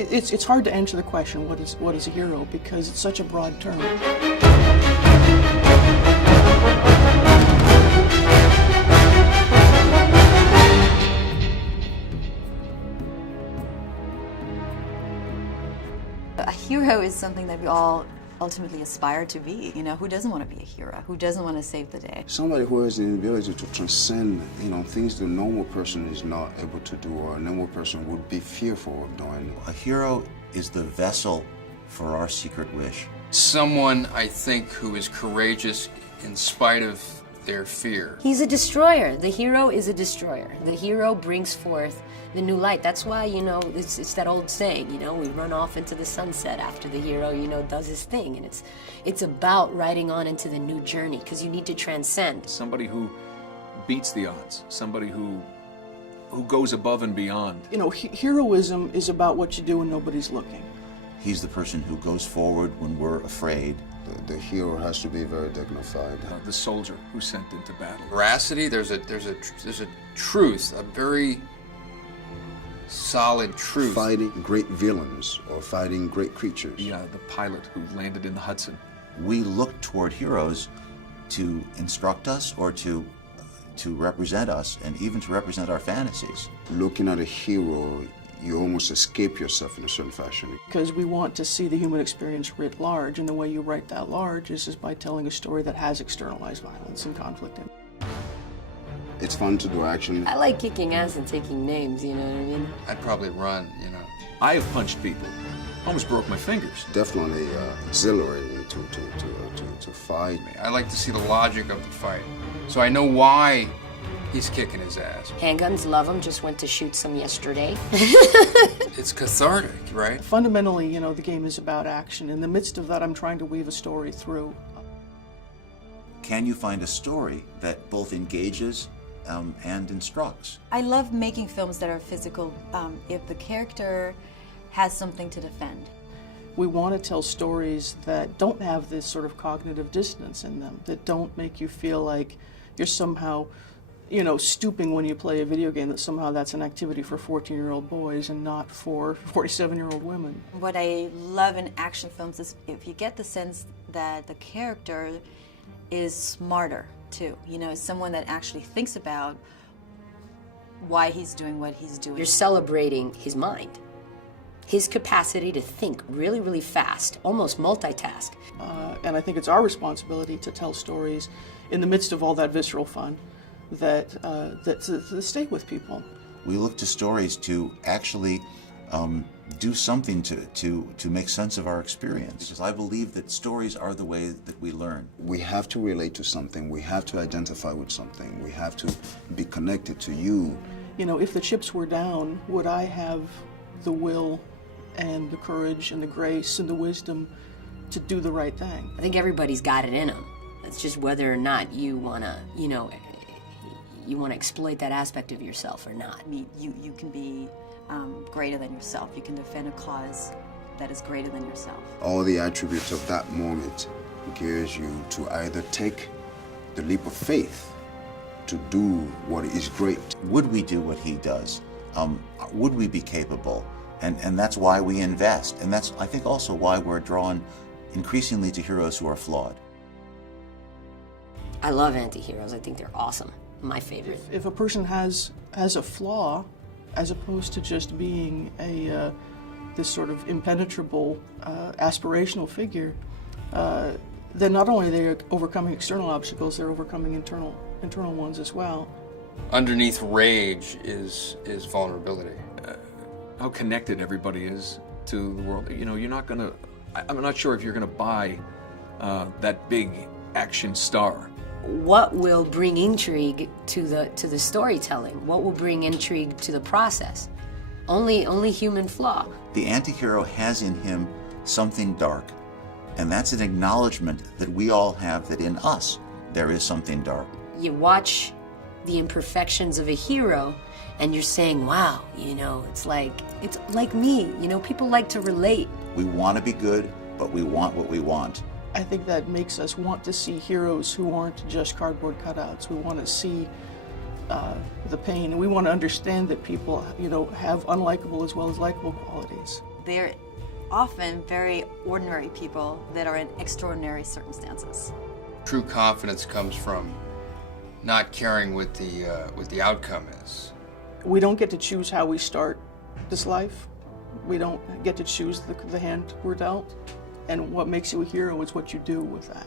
It's hard to answer the question, what is a hero, because it's such a broad term. A hero is something that we all ultimately aspire to be. You know, who doesn't want to be a hero? Who doesn't want to save the day? Somebody who has the ability to transcend, things the normal person is not able to do, or a normal person would be fearful of doing. A hero is the vessel for our secret wish. Someone, I think, who is courageous in spite of their fear. He's a destroyer. The hero is a destroyer. The hero brings forth the new light. That's why, it's that old saying, we run off into the sunset after the hero, does his thing. And it's about riding on into the new journey, because you need to transcend. Somebody who beats the odds, somebody who goes above and beyond. Heroism is about what you do when nobody's looking. He's the person who goes forward when we're afraid. The hero has to be very dignified. The soldier who's sent into battle. Veracity, there's a truth, a very solid truth. Fighting great villains or fighting great creatures. The pilot who landed in the Hudson. We look toward heroes to instruct us or to represent us, and even to represent our fantasies. Looking at a hero, you almost escape yourself in a certain fashion. Because we want to see the human experience writ large, and the way you write that large is by telling a story that has externalized violence and conflict in it. It's fun to do action. I like kicking ass and taking names, you know what I mean? I'd probably run, I have punched people. Almost broke my fingers. Definitely exhilarating to fight. I like to see the logic of the fight, so I know why he's kicking his ass. Handguns, love them. Just went to shoot some yesterday. It's cathartic, right? Fundamentally, the game is about action. In the midst of that, I'm trying to weave a story through. Can you find a story that both engages and instructs? I love making films that are physical if the character has something to defend. We want to tell stories that don't have this sort of cognitive dissonance in them, that don't make you feel like you're somehow, stooping when you play a video game, that somehow that's an activity for 14-year-old boys and not for 47-year-old women. What I love in action films is if you get the sense that the character is smarter too, someone that actually thinks about why he's doing what he's doing. You're celebrating his mind, his capacity to think really, really fast, almost multitask. And I think it's our responsibility to tell stories in the midst of all that visceral fun that stay with people. We look to stories to actually do something to make sense of our experience. Because I believe that stories are the way that we learn. We have to relate to something. We have to identify with something. We have to be connected to you. If the chips were down, would I have the will and the courage and the grace and the wisdom to do the right thing? I think everybody's got it in them. It's just whether or not you want to exploit that aspect of yourself or not. You can be greater than yourself. You can defend a cause that is greater than yourself. All the attributes of that moment gears you to either take the leap of faith to do what is great. Would we do what he does? Would we be capable? And that's why we invest. And that's, I think, also why we're drawn increasingly to heroes who are flawed. I love anti-heroes. I think they're awesome. My favorite. If a person has a flaw, as opposed to just being this sort of impenetrable, aspirational figure, then not only are they overcoming external obstacles, they're overcoming internal ones as well. Underneath rage is vulnerability. How connected everybody is to the world. You're not gonna. I'm not sure if you're gonna buy that big action star. What will bring intrigue to the storytelling? What will bring intrigue to the process? Only human flaw. The anti-hero has in him something dark, and that's an acknowledgement that we all have, that in us there is something dark. You watch the imperfections of a hero and you're saying, wow, it's like me. People like to relate. We want to be good, but we want what we want. I think that makes us want to see heroes who aren't just cardboard cutouts. We want to see the pain, and we want to understand that people, have unlikable as well as likable qualities. they're often very ordinary people that are in extraordinary circumstances. True confidence comes from not caring what the outcome is. We don't get to choose how we start this life. We don't get to choose the hand we're dealt. And what makes you a hero is what you do with that.